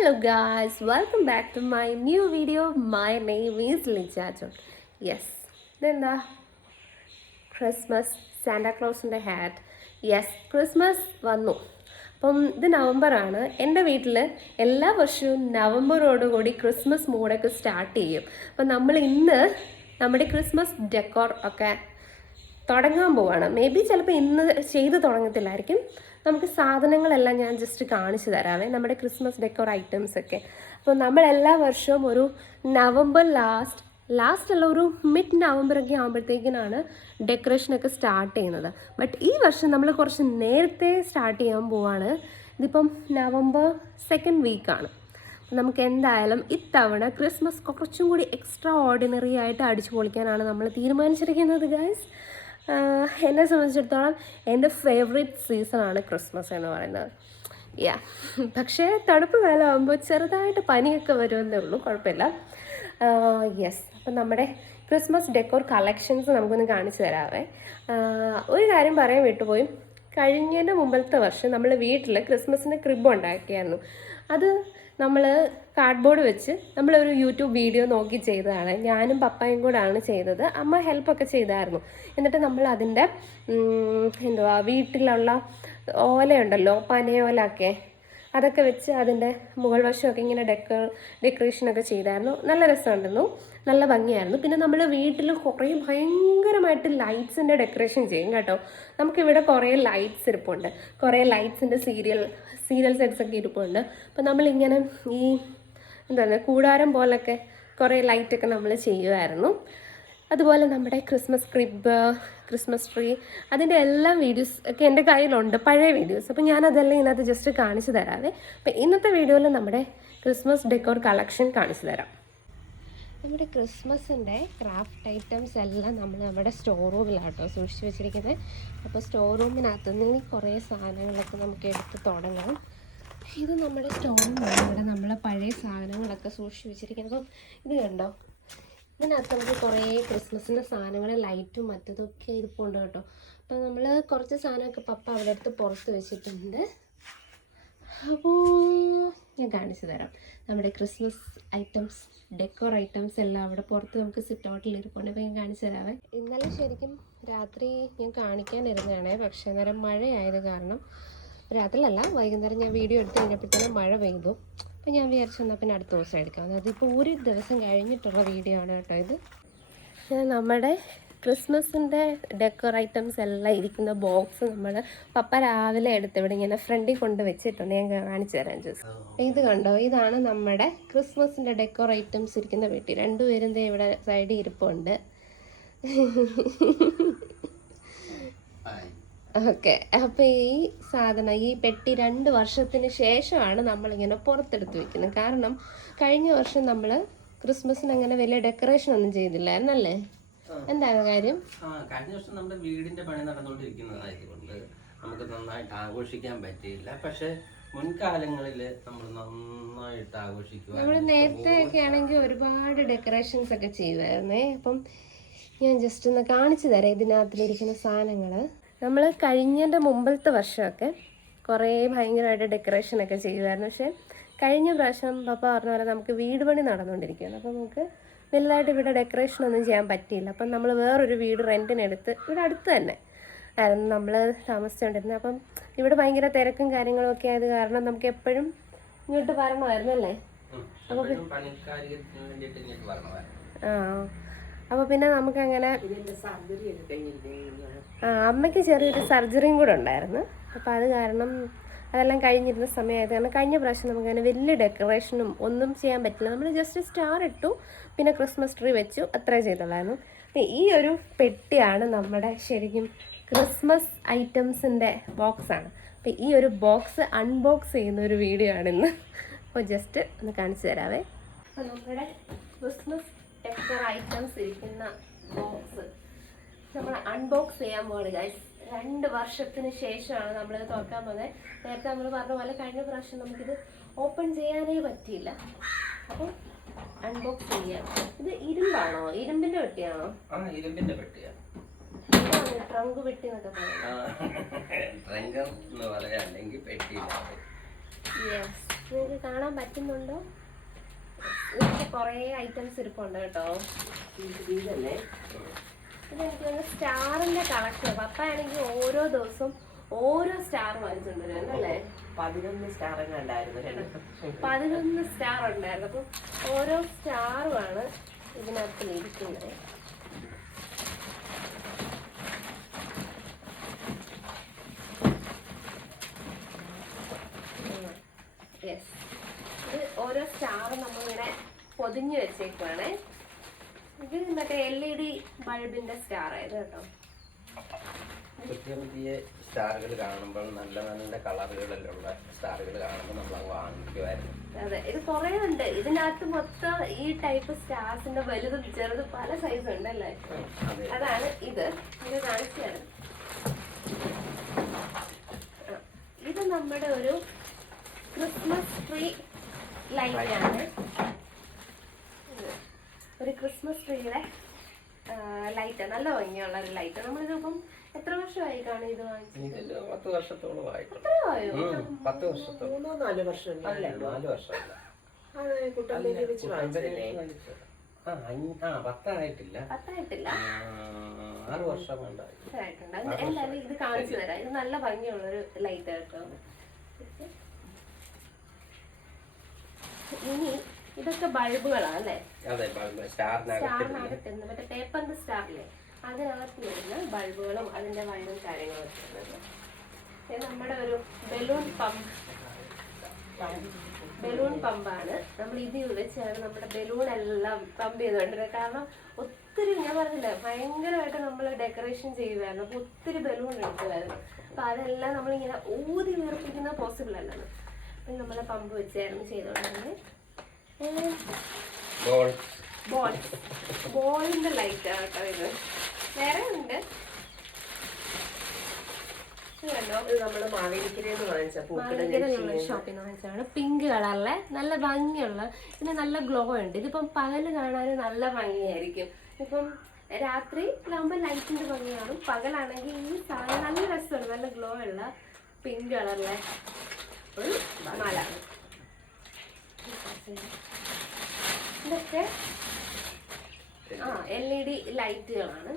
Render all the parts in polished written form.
Hello guys, welcome back to my new video. My name is Licha. Yes, then the Christmas Santa Claus in the hat. Yes, Christmas വന്നു. അപ്പം ഇത് നവംബറാണ്. എൻ്റെ വീട്ടിൽ എല്ലാ വർഷവും നവംബറോടുകൂടി Christmas മൂഡൊക്കെ start ചെയ്യും. അപ്പം നമ്മൾ ഇന്ന് നമ്മുടെ ക്രിസ്മസ് ഡെക്കോർ ഒക്കെ തുടങ്ങാൻ പോവാണ്. മേ ബി ചിലപ്പോൾ ഇന്ന് ചെയ്ത് തുടങ്ങത്തില്ലായിരിക്കും. നമുക്ക് സാധനങ്ങളെല്ലാം ഞാൻ ജസ്റ്റ് കാണിച്ചു തരാവേ, നമ്മുടെ ക്രിസ്മസ് ഡെക്കോർ ഐറ്റംസ് ഒക്കെ. അപ്പോൾ നമ്മൾ എല്ലാ വർഷവും ഒരു നവംബർ ലാസ്റ്റ് അല്ല, ഒരു മിഡ് നവംബറൊക്കെ ആകുമ്പോഴത്തേക്കിനാണ് ഡെക്കറേഷനൊക്കെ സ്റ്റാർട്ട് ചെയ്യുന്നത്. ബട്ട് ഈ വർഷം നമ്മൾ കുറച്ച് നേരത്തെ സ്റ്റാർട്ട് ചെയ്യാൻ പോവാണ്. ഇതിപ്പം നവംബർ 2nd വീക്കാണ്. നമുക്ക് എന്തായാലും ഇത്തവണ ക്രിസ്മസ് കുറച്ചും കൂടി എക്സ്ട്രാ ഓർഡിനറി ആയിട്ട് അടിച്ചു പൊളിക്കാനാണ് നമ്മൾ തീരുമാനിച്ചിരിക്കുന്നത് ഗൈസ്. എന്നെ സംബന്ധിച്ചിടത്തോളം എൻ്റെ ഫേവറേറ്റ് സീസണാണ് ക്രിസ്മസ് എന്ന് പറയുന്നത്. പക്ഷേ തണുപ്പ് കാലമാകുമ്പോൾ ചെറുതായിട്ട് പനിയൊക്കെ വരുമെന്നേ ഉള്ളൂ, കുഴപ്പമില്ല. യെസ്, അപ്പം നമ്മുടെ ക്രിസ്മസ് ഡെക്കോർ കളക്ഷൻസ് നമുക്കൊന്ന് കാണിച്ചു തരാവേ. ഒരു കാര്യം പറയാൻ വിട്ടുപോയി, കഴിഞ്ഞതിൻ്റെ മുമ്പത്തെ വർഷം നമ്മൾ വീട്ടിൽ ക്രിസ്മസിന് ക്രിബ് ഉണ്ടാക്കിയായിരുന്നു. അത് നമ്മൾ കാർഡ്ബോർഡ് വെച്ച് നമ്മളൊരു യൂട്യൂബ് വീഡിയോ നോക്കി ചെയ്തതാണ്. ഞാനും പപ്പായും കൂടാണ് ചെയ്തത്. അമ്മ ഹെൽപ്പൊക്കെ ചെയ്തായിരുന്നു. എന്നിട്ട് നമ്മൾ അതിൻ്റെ വീട്ടിലുള്ള ഓലയുണ്ടല്ലോ, പനയോലൊക്കെ, അതൊക്കെ വെച്ച് അതിൻ്റെ മുകൾ വശമൊക്കെ ഇങ്ങനെ ഡെക്കറേഷനൊക്കെ ചെയ്തായിരുന്നു. നല്ല രസമുണ്ടായിരുന്നു, നല്ല ഭംഗിയായിരുന്നു. പിന്നെ നമ്മൾ വീട്ടിൽ കുറേ ഭയങ്കരമായിട്ട് ലൈറ്റ്സിൻ്റെ ഡെക്കറേഷൻ ചെയ്യും കേട്ടോ. നമുക്കിവിടെ കുറേ ലൈറ്റ്സ് ഇരിപ്പുണ്ട്, കുറേ ലൈറ്റ്സിൻ്റെ സീരിയൽ സെറ്റ്സ് ഒക്കെ ഇരിപ്പുണ്ട്. അപ്പോൾ നമ്മളിങ്ങനെ ഈ കൂടാരം പോലൊക്കെ കുറേ ലൈറ്റൊക്കെ നമ്മൾ ചെയ്യുമായിരുന്നു. അതുപോലെ നമ്മുടെ ക്രിസ്മസ് ക്രിബ്, ക്രിസ്മസ് ട്രീ, അതിൻ്റെ എല്ലാ വീഡിയോസ് ഒക്കെ എൻ്റെ കയ്യിലുണ്ട്, പഴയ വീഡിയോസ്. അപ്പോൾ ഞാനതെല്ലാം ഇതിനകത്ത് ജസ്റ്റ് കാണിച്ചു തരാവേ. അപ്പോൾ ഇന്നത്തെ വീഡിയോയിൽ നമ്മുടെ ക്രിസ്മസ് ഡെക്കോർ കളക്ഷൻ കാണിച്ചു തരാം. നമ്മുടെ ക്രിസ്മസിൻ്റെ ക്രാഫ്റ്റ് ഐറ്റംസ് എല്ലാം നമ്മൾ നമ്മുടെ സ്റ്റോർ റൂമിലാട്ടോ സൂക്ഷിച്ച് വെച്ചിരിക്കുന്നത്. അപ്പോൾ സ്റ്റോർ റൂമിനകത്ത് നിന്ന് കുറേ സാധനങ്ങളൊക്കെ നമുക്ക് എടുത്ത് തുടങ്ങാം. ഇത് നമ്മുടെ സ്റ്റോർ റൂമാണ്. ഇവിടെ നമ്മൾ പഴയ സാധനങ്ങളൊക്കെ സൂക്ഷിച്ച് വെച്ചിരിക്കുന്നത്. അപ്പം ഇത് കണ്ടോ, ഇതിനകത്ത് നമുക്ക് കുറേ ക്രിസ്മസിൻ്റെ സാധനങ്ങൾ, ലൈറ്റും മറ്റതൊക്കെ ഇരിപ്പുണ്ട് കേട്ടോ. അപ്പോൾ നമ്മൾ കുറച്ച് സാധനമൊക്കെ പപ്പ അവിടെ അടുത്ത് പുറത്ത് വെച്ചിട്ടുണ്ട്. അപ്പോൾ ഞാൻ കാണിച്ചു തരാം. നമ്മുടെ ക്രിസ്മസ് ഐറ്റംസ്, ഡെക്കോർ ഐറ്റംസ് എല്ലാം അവിടെ പുറത്ത് നമുക്ക് സിറ്റ് ഔട്ടിൽ ഇരിപ്പുണ്ട്. അപ്പോൾ ഞാൻ കാണിച്ചു തരാവേ. ഇന്നലെ ശരിക്കും രാത്രി ഞാൻ കാണിക്കാനിരുന്നതാണേ, പക്ഷേ അന്നേരം മഴയായത് കാരണം, രാത്രിയിലല്ല വൈകുന്നേരം ഞാൻ വീഡിയോ എടുത്ത് കഴിഞ്ഞപ്പോഴത്തേനും മഴ പെയ്തു. അപ്പോൾ ഞാൻ വിചാരിച്ചു എന്നാൽ പിന്നെ അടുത്ത ദിവസം എടുക്കാം. അതായത് ഇപ്പോൾ ഒരു ദിവസം കഴിഞ്ഞിട്ടുള്ള വീഡിയോ ആണ് കേട്ടോ ഇത്. നമ്മുടെ ക്രിസ്മസിൻ്റെ ഡെക്കോർ ഐറ്റംസ് എല്ലാം ഇരിക്കുന്ന ബോക്സ് നമ്മൾ പപ്പ രാവിലെ എടുത്ത് ഇവിടെ ഇങ്ങനെ ഫ്രണ്ടിൽ കൊണ്ട് വെച്ചിട്ടുണ്ട്. ഞാൻ കാണിച്ചു തരാം ജസ്റ്റ്. ഇത് കണ്ടോ, ഇതാണ് നമ്മുടെ ക്രിസ്മസിൻ്റെ ഡെക്കോർ ഐറ്റംസ് ഇരിക്കുന്ന പെട്ടി. രണ്ടുപേരും ഇവിടെ സൈഡിൽ ഇരിപ്പുണ്ട്. ഓക്കെ, അപ്പോൾ ഈ സാധനം, ഈ പെട്ടി 2 വർഷത്തിന് ശേഷമാണ് നമ്മളിങ്ങനെ പുറത്തെടുത്ത് വെക്കുന്നത്. കാരണം കഴിഞ്ഞ വർഷം നമ്മൾ ക്രിസ്മസിന് അങ്ങനെ വലിയ ഡെക്കറേഷൻ ഒന്നും ചെയ്തില്ലായിരുന്നല്ലേ? എന്താണ് കാര്യം? കഴിഞ്ഞ വർഷം നമ്മുടെ വീടിന്റെ പണി നടന്നുകൊണ്ടിരിക്കുന്നതായതുകൊണ്ട് നമുക്ക് നന്നായിട്ട് ആഘോഷിക്കാൻ പറ്റിയില്ല. പക്ഷെ മുൻകാലങ്ങളിൽ നമ്മൾ നന്നായിട്ട് ആഘോഷിക്കുക. നമ്മൾ നേരത്തെ ഒക്കെ ആണെങ്കിൽ ഒരുപാട് ഡെക്കറേഷൻസ് ഒക്കെ ചെയ്യുമായിരുന്നേ. അപ്പം ഞാൻ ജസ്റ്റ് ഒന്ന് കാണിച്ചു തരാം ഇതിനകത്തിലിരിക്കുന്ന സാധനങ്ങൾ. നമ്മൾ കഴിഞ്ഞതിൻ്റെ മുമ്പത്തെ വർഷമൊക്കെ കുറേ ഭയങ്കരമായിട്ട് ഡെക്കറേഷനൊക്കെ ചെയ്യുമായിരുന്നു. പക്ഷേ കഴിഞ്ഞ പ്രാവശ്യം പപ്പ പറഞ്ഞ പോലെ നമുക്ക് വീട് പണി നടന്നുകൊണ്ടിരിക്കുകയാണ്. അപ്പോൾ നമുക്ക് വലുതായിട്ട് ഇവിടെ ഡെക്കറേഷനൊന്നും ചെയ്യാൻ പറ്റിയില്ല. അപ്പം നമ്മൾ വേറൊരു വീട് റെൻറ്റിനെടുത്ത്, ഇവിടെ അടുത്ത് തന്നെ ആയിരുന്നു നമ്മൾ താമസിച്ചുകൊണ്ടിരുന്നത്. അപ്പം ഇവിടെ ഭയങ്കര തിരക്കും കാര്യങ്ങളും ഒക്കെ ആയത് കാരണം നമുക്ക് എപ്പോഴും ഇങ്ങോട്ട് വരണമായിരുന്നു അല്ലേ? അപ്പോൾ അപ്പോൾ പിന്നെ നമുക്കങ്ങനെ അമ്മയ്ക്ക് ചെറിയൊരു സർജറിയും കൂടെ ഉണ്ടായിരുന്നു. അപ്പോൾ അത് കാരണം അതെല്ലാം കഴിഞ്ഞിരുന്ന സമയമായത് കാരണം കഴിഞ്ഞ പ്രാവശ്യം നമുക്കങ്ങനെ വലിയ ഡെക്കറേഷനും ഒന്നും ചെയ്യാൻ പറ്റില്ല. നമ്മൾ ജസ്റ്റ് സ്റ്റാർ ഇട്ടു, പിന്നെ ക്രിസ്മസ് ട്രീ വെച്ചു, അത്രേ ചെയ്തുള്ളായിരുന്നു. ഈ ഒരു പെട്ടിയാണ് നമ്മുടെ ശരിക്കും ക്രിസ്മസ് ഐറ്റംസിൻ്റെ ബോക്സാണ്. അപ്പോൾ ഈ ഒരു ബോക്സ് അൺബോക്സ് ചെയ്യുന്ന ഒരു വീഡിയോ ആണിന്ന്. അപ്പോൾ ജസ്റ്റ് ഒന്ന് കാണിച്ചു തരാവേ. അപ്പോൾ നമ്മുടെ ക്രിസ്മസ് ഡെക്കോർ ഐറ്റംസ് ഇരിക്കുന്ന ബോക്സ് നമ്മൾ അൺബോക്സ് ചെയ്യാൻ പോകുന്നത് ഗൈസ്. 2 വർഷത്തിന് ശേഷമാണ് നമ്മളിത് തുറക്കാൻ പോകുന്നത്. നേരത്തെ നമ്മൾ പറഞ്ഞ പോലെ കഴിഞ്ഞ പ്രാവശ്യം നമുക്കിത് ഓപ്പൺ ചെയ്യാനേ പറ്റിയില്ല. അപ്പം അൺബോക്സ് ചെയ്യാം. ഇത് ഇരുമ്പാണോ, ഇരുമ്പിന്റെ പെട്ടിയാണോ? ഇരുമ്പിന്റെ പെട്ടിയാണ്. ട്രങ്ക് പെട്ടി എന്നൊക്കെ പറയാം. യെസ്, നിങ്ങൾക്ക് കാണാൻ പറ്റുന്നുണ്ടോ? ഇതിന്റെ കുറേ ഐറ്റംസ് ഇരിപ്പുണ്ട് കേട്ടോ. ഇതല്ലേ ഇതെനിക്ക് സ്റ്റാറിന്റെ കളക്ഷൻ. പപ്പ ആണെങ്കിൽ ഓരോ ദിവസവും ഓരോ സ്റ്റാർ വാങ്ങിച്ചുകൊണ്ടിരുന്നു അല്ലേ? 11 സ്റ്റാറൊക്കെ ഉണ്ടായിരുന്നു. 11 സ്റ്റാർ ഉണ്ടായിരുന്നു. അപ്പം ഓരോ സ്റ്റാറുമാണ് ഇതിനകത്ത് ഇരിക്കുന്നത്. യെസ്, ഇത് ഓരോ സ്റ്റാറും നമ്മളിങ്ങനെ പൊതിഞ്ഞു വെച്ചേക്കുവാണേ. ഇത് മറ്റേ LED ബൾബിന്റെ സ്റ്റാർ ആയത് കേട്ടോ. പുതിയ പുതിയ സ്റ്റാറുകൾ കാണുമ്പോൾ നല്ല നല്ല കളറുകളിലുള്ള സ്റ്റാറുകൾ കാണുമ്പോൾ നമ്മൾ അങ്ങ് വാങ്ങിക്കുമായിരുന്നു. അതെ, ഇത് കുറേ ഉണ്ട്. ഇതിനകത്ത് മൊത്തം ഈ ടൈപ്പ് സ്റ്റാർസിന്റെ വലുതും ചെറുതും പല സൈസ് ഉണ്ട് അല്ലേ? അതാണ് ഇത് കാണിച്ചു തരാം. ഇത് നമ്മുടെ ഒരു ക്രിസ്മസ് ട്രീ ലൈറ്റ് ആണ്. ഒരു ക്രിസ്മസ് ട്രീയുടെ ലൈറ്റ്, നല്ല ഭംഗിയുള്ള ഒരു ലൈറ്റ്. നമ്മളിതിപ്പം എത്ര വർഷമായി കാണും ഇത് വാങ്ങിച്ചത്? 10 വർഷത്തോളമായിട്ട്. എത്രയോ? 10 വർഷത്തോളം. 3-4 വർഷം. 4 വർഷമല്ല. അത് കുട്ടമ്പേരി വെച്ച് വാങ്ങിച്ചതല്ലേ? 10 ആയിട്ടില്ല. 6 വർഷം ഉണ്ടായി. എന്തായാലും ഇത് കാണിച്ചു തരാം. ഇത് നല്ല ഭംഗിയുള്ളൊരു ലൈറ്റ് കേട്ടോ. ഇനി ഇതൊക്കെ ബൾബുകളാണ് അല്ലേ? സ്റ്റാറിനകത്ത് മറ്റേ പേപ്പറിന്റെ സ്റ്റാറില്ലേ, അതിനകത്ത് വരുന്ന ബൾബുകളും അതിന്റെ വയറും കാര്യങ്ങളും ഒക്കെ. നമ്മുടെ ഒരു ബലൂൺ പമ്പാണ്. നമ്മൾ ഇത് വെച്ചാണ് നമ്മുടെ ബലൂൺ എല്ലാം പമ്പ് ചെയ്തുകൊണ്ടിരുന്നത്. കാരണം ഒത്തിരി, ഞാൻ പറഞ്ഞില്ലേ, ഭയങ്കരമായിട്ട് നമ്മൾ ഡെക്കറേഷൻ ചെയ്യുമായിരുന്നു. അപ്പൊ ഒത്തിരി ബലൂൺ എടുക്കുമായിരുന്നു. അപ്പൊ അതെല്ലാം നമ്മളിങ്ങനെ ഊതി വീർപ്പിക്കുന്നത് പോസിബിൾ അല്ലെന്ന് നമ്മളെ പമ്പ് വെച്ചായിരുന്നു ചെയ്തോണ്ടിരുന്നത്. ബോളിന്റെ ലൈറ്റ് കേട്ടോ ഇത്. വേറെ ഉണ്ട്. ഷോപ്പിൽ വാങ്ങിച്ചാണ്. പിങ്ക് കളറിലെ നല്ല ഭംഗിയുള്ള, ഇതിന് നല്ല ഗ്ലോ ഉണ്ട്. ഇതിപ്പം പകല് കാണാൻ നല്ല ഭംഗിയായിരിക്കും. ഇപ്പം രാത്രിയിലാകുമ്പോൾ ലൈറ്റിന്റെ ഭംഗി കാണും. പകലാണെങ്കിൽ ഈ സാധനം നല്ല രസമാണ്. നല്ല ഗ്ലോ ഉള്ള പിങ്ക് കളറിലെ ഒരു മാല. ഇതൊക്കെ LED ലൈറ്റുകളാണ്.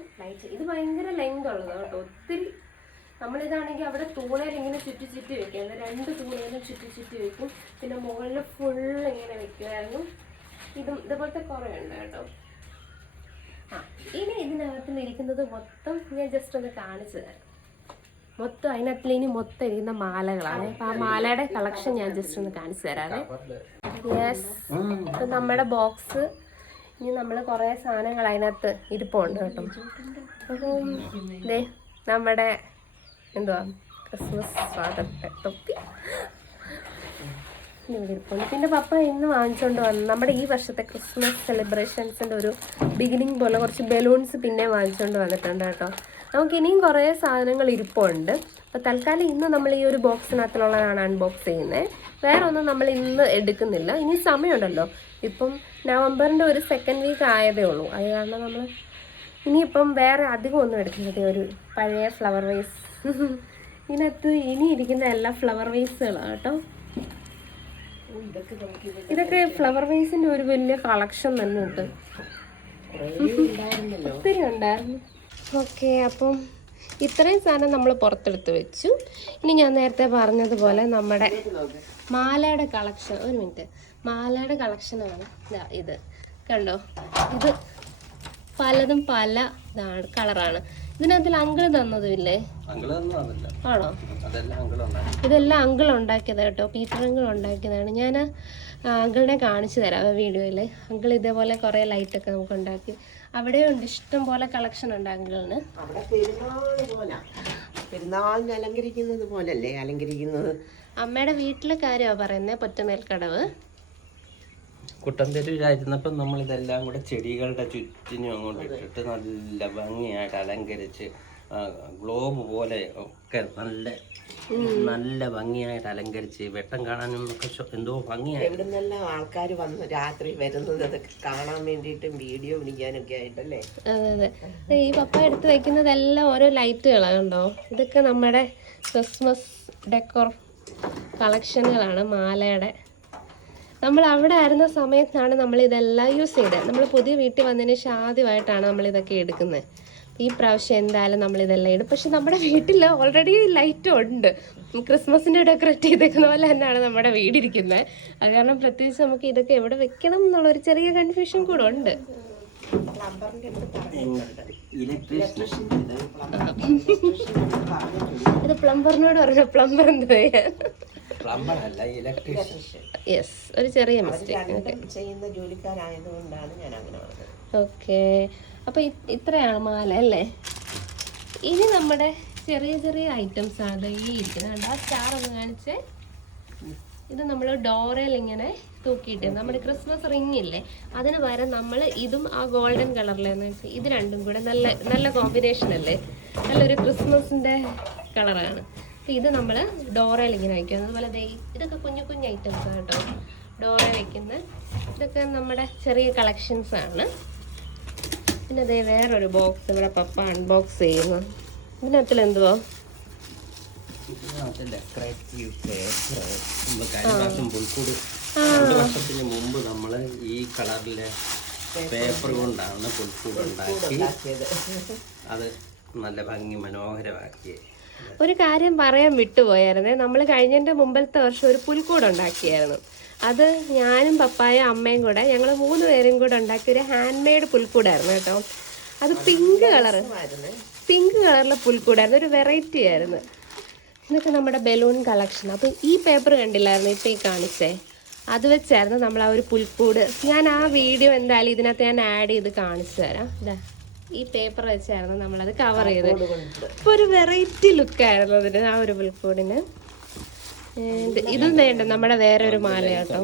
ഇത് ഭയങ്കര ലെങ്ത് ഉള്ളത് കേട്ടോ. ഒത്തിരി. നമ്മളിതാണെങ്കിൽ അവിടെ തൂണയിൽ ഇങ്ങനെ ചുറ്റി ചുറ്റി വെക്കും. 2 തൂണയിലും ചുറ്റി വെക്കും. പിന്നെ മുകളിൽ ഫുള്ള് ഇങ്ങനെ വെക്കുമായിരുന്നു. ഇതുപോലത്തെ കുറേ ഉണ്ട് കേട്ടോ. ഇനി ഇതിനകത്ത് ഇരിക്കുന്നത് മൊത്തം ഞാൻ ജസ്റ്റ് ഒന്ന് കാണിച്ചു തരാം. മൊത്തം അതിനകത്തിൽ ഇനി മൊത്തം ഇരിക്കുന്ന മാലകളാണ്. അപ്പൊ ആ മാലയുടെ കളക്ഷൻ ഞാൻ ജസ്റ്റ് ഒന്ന് കാണിച്ചു തരാതെ. യെസ്, ഇപ്പൊ നമ്മുടെ ബോക്സ്. ഇനി നമ്മൾ കുറേ സാധനങ്ങൾ അതിനകത്ത് ഇരിപ്പുണ്ട് കേട്ടോ. അപ്പം നമ്മുടെ എന്തുവാ ക്രിസ്മസ് സ്വാഗത തൊപ്പി ഇരിപ്പുണ്ട്. പിന്നെ പപ്പ ഇന്ന് വാങ്ങിച്ചുകൊണ്ട് വന്നു നമ്മുടെ ഈ വർഷത്തെ ക്രിസ്മസ് സെലിബ്രേഷൻസിൻ്റെ ഒരു ബിഗിനിങ് പോലെ കുറച്ച് ബലൂൺസ് പിന്നെ വാങ്ങിച്ചുകൊണ്ട് വന്നിട്ടുണ്ട് കേട്ടോ. നമുക്ക് ഇനിയും കുറേ സാധനങ്ങൾ ഇരിപ്പുണ്ട്. അപ്പോൾ തൽക്കാലം ഇന്ന് നമ്മൾ ഈ ഒരു ബോക്സിനകത്തുള്ളതാണ് അൺബോക്സ് ചെയ്യുന്നത്. വേറെ ഒന്നും നമ്മൾ ഇന്ന് എടുക്കുന്നില്ല. ഇനി സമയമുണ്ടല്ലോ. ഇപ്പം നവംബറിൻ്റെ ഒരു 2nd വീക്ക് ആയതേ ഉള്ളൂ. അത് കാരണം നമ്മൾ ഇനിയിപ്പം വേറെ അധികം ഒന്നും എടുക്കുന്നത് ഒരു പഴയ ഫ്ലവർ വേസ്. ഇതിനകത്ത് ഇനി ഇരിക്കുന്ന എല്ലാ ഫ്ലവർ വേസുകളാണ് കേട്ടോ. ഇതൊക്കെ ഫ്ലവർ വേസിൻ്റെ ഒരു വലിയ കളക്ഷൻ തന്നെ ഉണ്ട്. ഒത്തിരി ഉണ്ടായിരുന്നു. ഓക്കെ, അപ്പം ഇത്രയും സാധനം നമ്മൾ പുറത്തെടുത്ത് വെച്ചു. ഇനി ഞാൻ നേരത്തെ പറഞ്ഞതുപോലെ നമ്മുടെ മാലയുടെ കളക്ഷൻ, ഒരു മിനിറ്റ്, മാലയുടെ കളക്ഷനാണ് ഇത്. കണ്ടോ, ഇത് പലതും പല ഇതാണ്, കളറാണ്. ഇതിനകത്തിൽ അങ്കിള് തന്നതുമില്ലേ? ആണോ? ഇതെല്ലാം അങ്കിൾ ഉണ്ടാക്കിയത് കേട്ടോ. പീറ്റർ അങ്കിൾ ഉണ്ടാക്കിയതാണ്. ഞാൻ അങ്കിളിനെ കാണിച്ചു തരാം വീഡിയോയിൽ. അങ്കിൾ ഇതേപോലെ കുറേ ലൈറ്റൊക്കെ നമുക്ക് ഉണ്ടാക്കി. അവിടെ ഉണ്ട് ഇഷ്ടം പോലെ കളക്ഷൻ ഉണ്ട് അങ്കിളിന്. പെരുന്നാളിന് അലങ്കരിക്കുന്നത് പോലല്ലേ അലങ്കരിക്കുന്നത്. അമ്മയുടെ വീട്ടിലെ കാര്യമാണ് പറയുന്നത്, പൊറ്റമേൽക്കടവ്. കുട്ടമ്പേരൂരായിരുന്നപ്പം നമ്മളിതെല്ലാം കൂടെ ചെടികളുടെ ചുറ്റിനും അങ്ങോട്ട് ഇട്ടിട്ട് നല്ല ഭംഗിയായിട്ട് അലങ്കരിച്ച് ഗ്ലോബ് പോലെ ഒക്കെ നല്ല ഭംഗിയായിട്ട് അലങ്കരിച്ച് വെട്ടം കാണാനും ഒക്കെ എന്തോ ഭംഗിയായി. എവിടുന്നെല്ലാം ആൾക്കാർ വന്ന് രാത്രി വരുന്നത് അതൊക്കെ കാണാൻ വേണ്ടിയിട്ടും വീഡിയോ പിടിക്കാനൊക്കെ ആയിട്ടല്ലേ. അതെ അതെ, ഈ പപ്പ എടുത്ത് വെക്കുന്നതെല്ലാം ഓരോ ലൈറ്റുകളാണ് കണ്ടോ. ഇതൊക്കെ നമ്മുടെ ക്രിസ്മസ് ഡെക്കോർ കളക്ഷനുകളാണ് മാലയുടെ. നമ്മൾ അവിടെ ആയിരുന്ന സമയത്താണ് നമ്മൾ ഇതെല്ലാം യൂസ് ചെയ്തത്. നമ്മൾ പുതിയ വീട്ടിൽ വന്നതിന് ശേഷം ആദ്യമായിട്ടാണ് നമ്മൾ ഇതൊക്കെ എടുക്കുന്നത്. ഈ പ്രാവശ്യം എന്തായാലും നമ്മളിതെല്ലാം ഇടും. പക്ഷെ നമ്മുടെ വീട്ടിൽ ഓൾറെഡി ലൈറ്റ് ഉണ്ട്. ക്രിസ്മസിൻ്റെ ഡെക്കറേറ്റ് ചെയ്തേക്കുന്ന പോലെ തന്നെയാണ് നമ്മുടെ വീടിരിക്കുന്നത്. അത് കാരണം പ്രത്യേകിച്ച് നമുക്ക് ഇതൊക്കെ എവിടെ വെക്കണം എന്നുള്ളൊരു ചെറിയ കൺഫ്യൂഷൻ കൂടെ ഉണ്ട്. ഇത് പ്ലംബറിനോട് പറഞ്ഞു. പ്ലംബർ എന്ത് ചെയ്യാൻ? യെസ്, ഒരു ചെറിയ മിസ്റ്റേക്ക് ചെയ്യുന്ന ജോലിക്കാരായതുകൊണ്ടാണ് ഞാൻ അങ്ങനെ പറഞ്ഞത്. ഓക്കെ, അപ്പോൾ ഇത്രയാണ് മാല അല്ലേ. ഇനി നമ്മുടെ ചെറിയ ചെറിയ ഐറ്റംസ് ആണ് ഈ ഇരിക്കുന്നത്. കണ്ടോ, ആ സ്റ്റാർ ഒന്ന് കാണിച്ചേ. ഇത് നമ്മൾ ഡോറയിൽ ഇങ്ങനെ തൂക്കിയിട്ട് നമ്മുടെ ക്രിസ്മസ് റിങ് ഇല്ലേ, അതിന് പകരം നമ്മൾ ഇതും ആ ഗോൾഡൻ കളറിലെന്ന് വെച്ചാൽ ഇത് രണ്ടും കൂടെ നല്ല നല്ല കോമ്പിനേഷൻ അല്ലേ, നല്ലൊരു ക്രിസ്മസിൻ്റെ കളറാണ്. അപ്പോൾ ഇത് നമ്മൾ ഡോറയിൽ ഇങ്ങനെ വയ്ക്കും. അതുപോലെ ഇതൊക്കെ കുഞ്ഞു കുഞ്ഞു ഐറ്റംസ് ആണ് കേട്ടോ, ഡോറ വയ്ക്കുന്ന. ഇതൊക്കെ നമ്മുടെ ചെറിയ കളക്ഷൻസ് ആണ്. പിന്നെ അതേ വേറൊരു ബോക്സ് ഇവിടെ പപ്പ അൺബോക്സ് ചെയ്യുന്നു. ഇതിനകത്തിൽ എന്തുവാ? വർഷത്തിന് മുമ്പ് നമ്മൾ ഈ കളറിലെ പേപ്പർ കൊണ്ടാണ് പുൽക്കൂട് ഉണ്ടാക്കിയത്. അത് നല്ല ഭംഗി മനോഹരമാക്കി. ഒരു കാര്യം പറയാൻ വിട്ടുപോയായിരുന്നേ, നമ്മൾ കഴിഞ്ഞതിൻ്റെ മുമ്പത്തെ വർഷം ഒരു പുൽക്കൂട് ഉണ്ടാക്കിയായിരുന്നു. അത് ഞാനും പപ്പായും അമ്മയും കൂടെ ഞങ്ങൾ 3 പേരും കൂടെ ഉണ്ടാക്കിയ ഒരു ഹാൻഡ് മെയ്ഡ് പുൽക്കൂടായിരുന്നു കേട്ടോ. അത് പിങ്ക് കളറിലെ പുൽക്കൂടായിരുന്നു, ഒരു വെറൈറ്റി ആയിരുന്നു. ഇതൊക്കെ നമ്മുടെ ബലൂൺ കളക്ഷൻ. അപ്പോൾ ഈ പേപ്പർ കണ്ടില്ലായിരുന്നു ഇപ്പോൾ ഈ കാണിച്ചേ, അത് വെച്ചായിരുന്നു നമ്മൾ ആ ഒരു പുൽക്കൂട്. ഞാൻ ആ വീഡിയോ എന്തായാലും ഇതിനകത്ത് ഞാൻ ആഡ് ചെയ്ത് കാണിച്ചു തരാം. ഇതാ ഈ പേപ്പർ വെച്ചായിരുന്നു നമ്മളത് കവർ ചെയ്ത്. ഇപ്പോൾ ഒരു വെറൈറ്റി ലുക്കായിരുന്നു അതിന്, ആ ഒരു പുൽക്കൂടിന്. ഇതും വേണ്ട നമ്മുടെ വേറെ ഒരു മാല കേട്ടോ.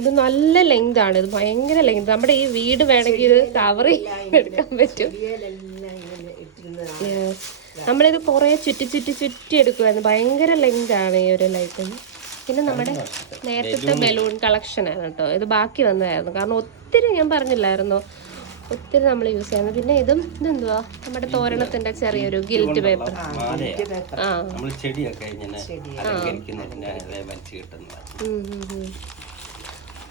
ഇത് നല്ല ലെങ്ത് ആണ്, ഇത് ഭയങ്കര ലെങ്ത്. നമ്മുടെ ഈ വീട് വേണമെങ്കിൽ ഇത് കവർ എടുക്കാൻ പറ്റും. നമ്മളിത് കുറേ ചുറ്റി എടുക്കുമായിരുന്നു. ഭയങ്കര ലെങ്ത് ആണ് ഈ ഒരു ലൈറ്റിന്. പിന്നെ നമ്മുടെ നേരത്തെ ബലൂൺ കളക്ഷനാണ് കേട്ടോ. ഇത് ബാക്കി വന്നതായിരുന്നു, കാരണം ഒത്തിരി ഞാൻ പറഞ്ഞില്ലായിരുന്നോ, ഒത്തിരി നമ്മൾ യൂസ് ചെയ്യുന്നത്. പിന്നെ ഇതെന്തുവാ, നമ്മുടെ തോരണത്തിന്റെ ചെറിയൊരു ഗിൽറ്റ് പേപ്പർ.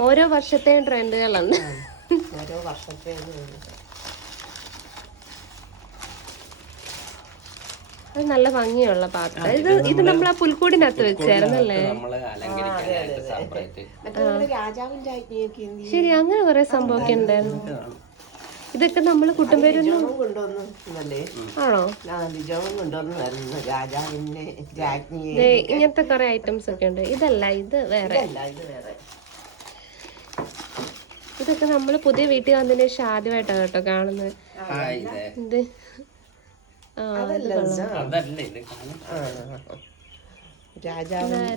ഓരോ വർഷത്തെയും ട്രെൻഡുകളാണ്. അത് നല്ല ഭംഗിയുള്ള പാത്രം. ഇത് നമ്മൾ ആ പുൽക്കൂടിനകത്ത് വെച്ചായിരുന്നല്ലേ. ശരി, അങ്ങനെ കുറെ സംഭവമൊക്കെ ഉണ്ടായിരുന്നു. ഇതൊക്കെ നമ്മൾ കുട്ടമ്പേരൊന്നും ആണോ? ഇങ്ങനത്തെ കുറെ ഐറ്റംസ് ഒക്കെ ഉണ്ട്. ഇതല്ല, ഇത് വേറെ. ഇതൊക്കെ നമ്മൾ പുതിയ വീട്ടിൽ വന്നതിന് ശേഷം ആദ്യമായിട്ടാണ് കേട്ടോ കാണുന്നത്. ഇത്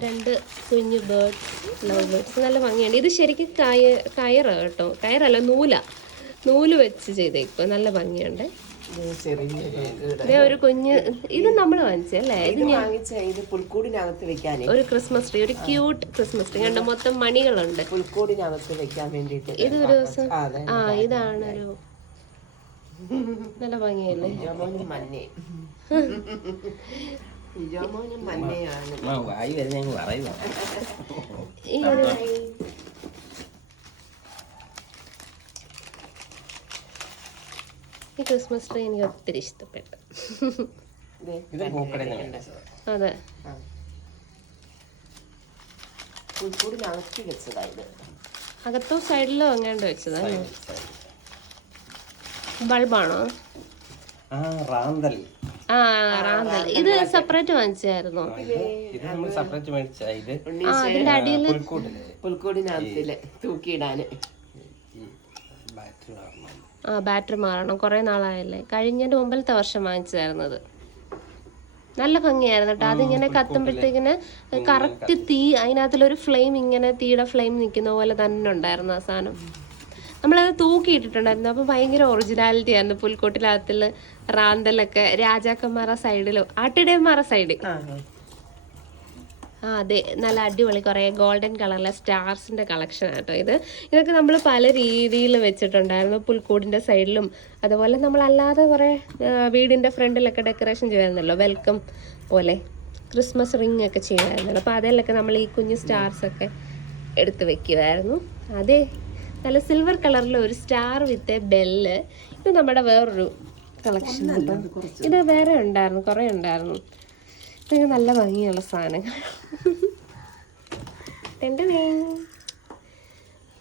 രണ്ട് കുഞ്ഞു ബേർഡ്സ്, ലവ് ബേർഡ്സ്. നല്ല ഭംഗിയുണ്ട്. ഇത് ശരിക്കും കയറ് കേട്ടോ, കയറല്ല, നൂല് വെച്ച് ചെയ്തേക്കോ. നല്ല ഭംഗിയുണ്ട്. ഒരു കുഞ്ഞ്, ഇത് നമ്മൾ വാങ്ങിച്ചല്ലേ, ഇത് പുൽക്കൂടിനകത്ത് വെക്കാൻ ഒരു ക്രിസ്മസ് ട്രീ, ഒരു ക്യൂട്ട് ക്രിസ്മസ് ട്രീ കണ്ട, മൊത്തം മണികളുണ്ട് പുൽക്കൂടിനകത്ത് വെക്കാൻ വേണ്ടിട്ട്. ഇത് ഒരു ദിവസം ഇതാണ് ഒരു നല്ല ഭംഗിയല്ലേ. ഈ ക്രിസ്മസ് ട്രീ എനിക്ക് ഒത്തിരി ഇഷ്ടപ്പെട്ടു. അതെ, അകത്തോ സൈഡിലോ എങ്ങാണ്ട് വെച്ചതാ. ബൾബാണോ? റാന്തൽ. ഇത് സെപ്പറേറ്റ് വാങ്ങിച്ചായിരുന്നോ? അതിന്റെ അടിയില് തൂക്കിയിടാന് ബാറ്ററി മാറണം. കുറെ നാളായല്ലേ, കഴിഞ്ഞതിന്റെ മുമ്പിലത്തെ വർഷം വാങ്ങിച്ചതായിരുന്നത്. നല്ല ഭംഗിയായിരുന്നു കേട്ടോ. അതിങ്ങനെ കത്തുമ്പോഴത്തേക്കിന് കറക്റ്റ് തീ, അതിനകത്തിലൊരു ഫ്ലെയിം, ഇങ്ങനെ തീയുടെ ഫ്ലെയിം നിൽക്കുന്ന പോലെ തന്നെ ഉണ്ടായിരുന്നു ആ സാധനം. നമ്മളത് തൂക്കിയിട്ടിട്ടുണ്ടായിരുന്നു. അപ്പോൾ ഭയങ്കര ഒറിജിനാലിറ്റി ആയിരുന്നു. പുൽക്കൂട്ടിനകത്തിൽ റാന്തലൊക്കെ രാജാക്കന്മാരുടെ സൈഡിലോ ആട്ടിടയന്മാരുടെ സൈഡിൽ. അതെ, നല്ല അടിപൊളി കുറേ ഗോൾഡൻ കളറിലെ സ്റ്റാർസിൻ്റെ കളക്ഷൻ ആട്ടോ ഇത്. ഇതൊക്കെ നമ്മൾ പല രീതിയിൽ വെച്ചിട്ടുണ്ടായിരുന്നു, പുൽക്കൂടിൻ്റെ സൈഡിലും. അതുപോലെ നമ്മളല്ലാതെ കുറേ വീടിൻ്റെ ഫ്രണ്ടിലൊക്കെ ഡെക്കറേഷൻ ചെയ്യുമായിരുന്നല്ലോ, വെൽക്കം പോലെ. ക്രിസ്മസ് റിംഗ് ഒക്കെ ചെയ്യുമായിരുന്നല്ലോ. അപ്പോൾ അതിലൊക്കെ നമ്മൾ ഈ കുഞ്ഞു സ്റ്റാർസൊക്കെ എടുത്ത് വെക്കുമായിരുന്നു. അതെ, നല്ല സിൽവർ കളറിൽ ഒരു സ്റ്റാർ വിത്ത് എ ബെല്ല്. ഇത് നമ്മുടെ വേറൊരു കളക്ഷൻ കേട്ടോ. ഇത് വേറെ ഉണ്ടായിരുന്നു, കുറേ ഉണ്ടായിരുന്നു. ഇതൊക്കെ നല്ല ഭംഗിയുള്ള സാധനങ്ങൾ.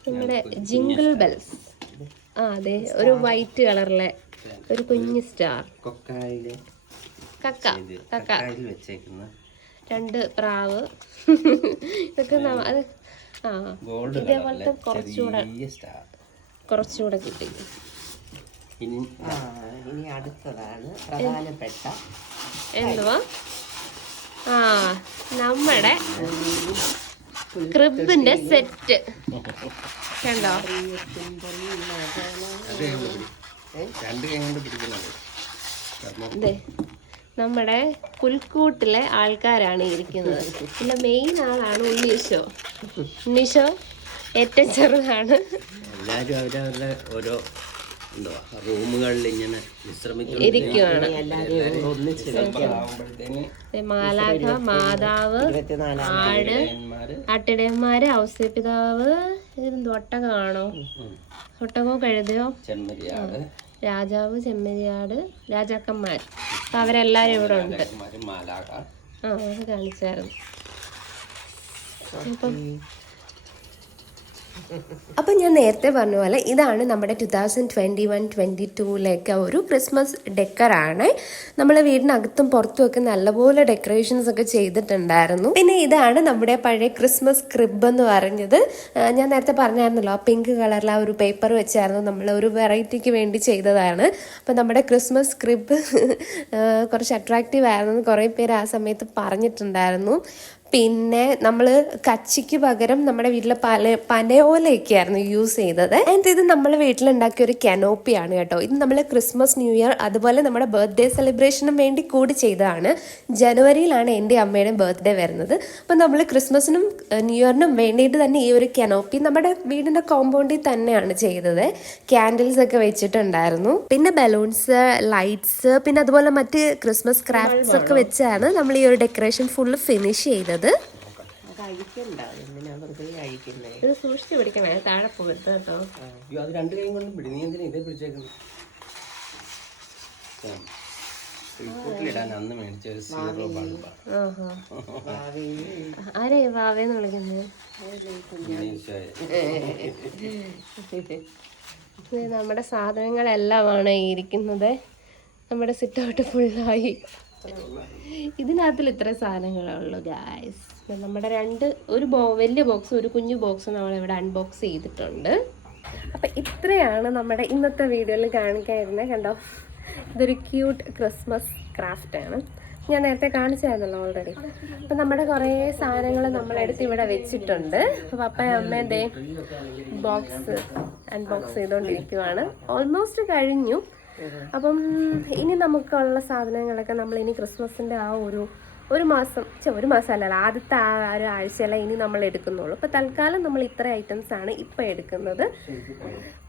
നമ്മുടെ ജിങ്കിൾ ബെൽസ്. അതെ, ഒരു വൈറ്റ് കളറിലെ ഒരു കുഞ്ഞു സ്റ്റാർ. കക്ക 2 പ്രാവ്. ഇതൊക്കെ അത് ഇതേപോലത്തെ കുറച്ചുകൂടെ കിട്ടി. ഇനി അടുത്തതാണ് പ്രധാനപ്പെട്ട എന്തുവാ? നമ്മുടെ ക്രിബിന്റെ സെറ്റ് കണ്ടോ? നമ്മുടെ പുൽക്കൂട്ടിലെ ആൾക്കാരാണ് ഇരിക്കുന്നത്. പിന്നെ മെയിൻ ആളാണ് ഉണ്ണീഷോ. ഉണ്ണീഷോ ഏറ്റവും ചെറുതാണ്. എല്ലാരും അവരവരുടെ ഓരോ റൂമുകളിൽ ഇങ്ങനെ ഇരിക്കുവാണ്. മാലാഖ, മാതാവ്, ആട്, ആട്ടിടയന്മാര്, ഔസേപിതാവ്, ഇതെന്തോ ഒട്ടകമാണോ? ഒട്ടകവും കഴുതയോ? രാജാവ്, ചെമ്മരിയാട്, രാജാക്കന്മാർ. അപ്പൊ അവരെല്ലാരും ഇവിടെ ഉണ്ട്. അത് കാണിച്ചായിരുന്നു. അപ്പം ഞാൻ നേരത്തെ പറഞ്ഞ പോലെ ഇതാണ് നമ്മുടെ 2021-22 ഒരു ക്രിസ്മസ് ഡെക്കറാണ്. നമ്മൾ വീടിനകത്തും പുറത്തും ഒക്കെ നല്ലപോലെ ഡെക്കറേഷൻസ് ഒക്കെ ചെയ്തിട്ടുണ്ടായിരുന്നു. പിന്നെ ഇതാണ് നമ്മുടെ പഴയ ക്രിസ്മസ് ക്രിബ് എന്ന് പറഞ്ഞത്. ഞാൻ നേരത്തെ പറഞ്ഞായിരുന്നല്ലോ, ആ പിങ്ക് കളറിൽ ആ ഒരു പേപ്പർ വെച്ചായിരുന്നു നമ്മൾ ഒരു വെറൈറ്റിക്ക് വേണ്ടി ചെയ്തതാണ്. അപ്പം നമ്മുടെ ക്രിസ്മസ് ക്രിബ് കുറച്ച് അട്രാക്റ്റീവ് ആയിരുന്നു, കുറേ പേര് ആ സമയത്ത് പറഞ്ഞിട്ടുണ്ടായിരുന്നു. പിന്നെ നമ്മൾ കച്ചിക്ക് പകരം നമ്മുടെ വീട്ടിലെ പനയോലയൊക്കെയായിരുന്നു യൂസ് ചെയ്തത്. ആൻഡ് ഇത് നമ്മൾ വീട്ടിലുണ്ടാക്കിയ ഒരു കനോപ്പിയാണ് കേട്ടോ. ഇത് നമ്മൾ ക്രിസ്മസ്, ന്യൂ ഇയർ, അതുപോലെ നമ്മുടെ ബർത്ത്ഡേ സെലിബ്രേഷനും വേണ്ടി കൂടി ചെയ്തതാണ്. ജനുവരിയിലാണ് എൻ്റെ അമ്മയുടെ ബർത്ത്ഡേ വരുന്നത്. അപ്പം നമ്മൾ ക്രിസ്മസിനും ന്യൂ ഇയറിനും വേണ്ടിയിട്ട് തന്നെ ഈ ഒരു കനോപ്പി നമ്മുടെ വീടിൻ്റെ കോമ്പൗണ്ടിൽ തന്നെയാണ് ചെയ്തത്. ക്യാൻഡിൽസ് ഒക്കെ വെച്ചിട്ടുണ്ടായിരുന്നു. പിന്നെ ബലൂൺസ്, ലൈറ്റ്സ്, പിന്നെ അതുപോലെ മറ്റ് ക്രിസ്മസ് ക്രാഫ്റ്റ്സ് ഒക്കെ വെച്ചാണ് നമ്മൾ ഈ ഒരു ഡെക്കറേഷൻ ഫുള്ള് ഫിനിഷ് ചെയ്തത്. ഇത് സൂക്ഷിച്ച് പിടിക്കണേ, താഴെ പോകരുത് കേട്ടോ. അത് 2 കൈ കൊണ്ടും പിടി. നീ എന്തിനാ ഇതേ പിടിച്ചേക്കുന്നു? അന്ന് മേടിച്ച ഒരു സീറോ ബൾബാ. ആരെ വാവേന്ന് വിളിക്കുന്നത്? നമ്മുടെ സാധനങ്ങളെല്ലാമാണ് ഇരിക്കുന്നത്. നമ്മുടെ സിറ്റ് ഔട്ട് ഫുള്ളായി. ഇതിനകത്തിൽ ഇത്ര സാധനങ്ങളുള്ളൂ ഗായ്സ്. നമ്മുടെ വലിയ ബോക്സ്, ഒരു കുഞ്ഞു ബോക്സ് നമ്മളിവിടെ അൺബോക്സ് ചെയ്തിട്ടുണ്ട്. അപ്പം ഇത്രയാണ് നമ്മുടെ ഇന്നത്തെ വീഡിയോയിൽ കാണിക്കാതിരുന്നത്. കണ്ടോ, ഇതൊരു ക്യൂട്ട് ക്രിസ്മസ് ക്രാഫ്റ്റാണ്. ഞാൻ നേരത്തെ കാണിച്ചായിരുന്നല്ലോ ഓൾറെഡി. അപ്പം നമ്മുടെ കുറേ സാധനങ്ങൾ നമ്മളെടുത്ത് ഇവിടെ വെച്ചിട്ടുണ്ട്. അപ്പോൾ പപ്പയും അമ്മയും ദേ ബോക്സ് അൺബോക്സ് ചെയ്തുകൊണ്ടിരിക്കുവാണ്. ഓൾമോസ്റ്റ് കഴിഞ്ഞു. അപ്പം ഇനി നമുക്കുള്ള സാധനങ്ങളൊക്കെ നമ്മൾ ഇനി ക്രിസ്മസിൻ്റെ ആ ഒരു മാസമല്ല, ആദ്യത്തെ ആ ഒരു ആഴ്ചയല്ല ഇനി നമ്മൾ എടുക്കുന്നുള്ളൂ. അപ്പോൾ തൽക്കാലം നമ്മൾ ഇത്ര ഐറ്റംസാണ് ഇപ്പോൾ എടുക്കുന്നത്.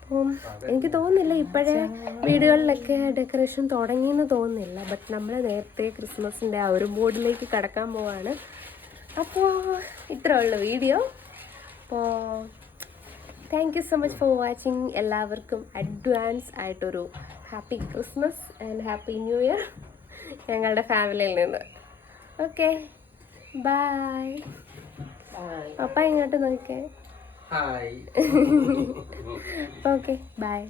അപ്പം എനിക്ക് തോന്നുന്നില്ല ഇപ്പോഴേ വീടുകളിലൊക്കെ ഡെക്കറേഷൻ തുടങ്ങിയെന്ന് തോന്നുന്നില്ല. ബട്ട് നമ്മൾ നേരത്തെ ക്രിസ്മസിൻ്റെ ആ ഒരു മൂഡിലേക്ക് കടക്കാൻ പോവാണ്. അപ്പോൾ ഇത്രേ ഉള്ളൂ വീഡിയോ. അപ്പോൾ thank you so much for watching. എല്ലാവർക്കും അഡ്വാൻസ് ആയിട്ടൊരു happy Christmas and happy new year ഞങ്ങളുടെ ഫാമിലിയിൽ നിന്ന്. Okay, bye. പപ്പ ഇങ്ങോട്ട് നോക്കേ. Okay, by.